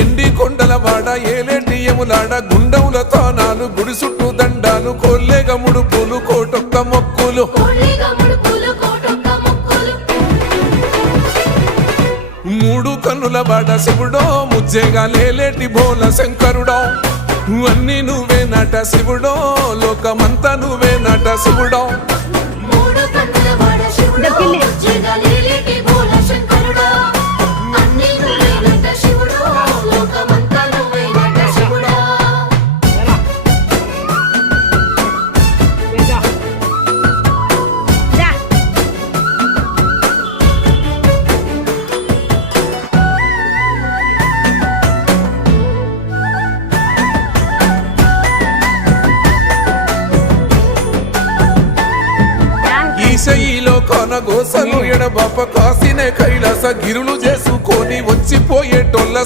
ఎండి కొండలవాడ ఏలేటి యములాడ గుండముల తానాలు గుడి చుట్టూ దండాలు కొల్లేగ ముడుపులు కోటొక్క మొక్కులు మూడు కన్నుల బాడ శివుడో ముజ్జేగా లేలేటి బోల శంకరుడో అన్ని నువ్వే నట శివుడో లోకమంతా నువ్వే నట శివుడో ఈశయిలో కొనగోసలు ఎడబాప కాసినే కైలాస గిరులు చేసుకొని వచ్చిపోయేటోళ్ళ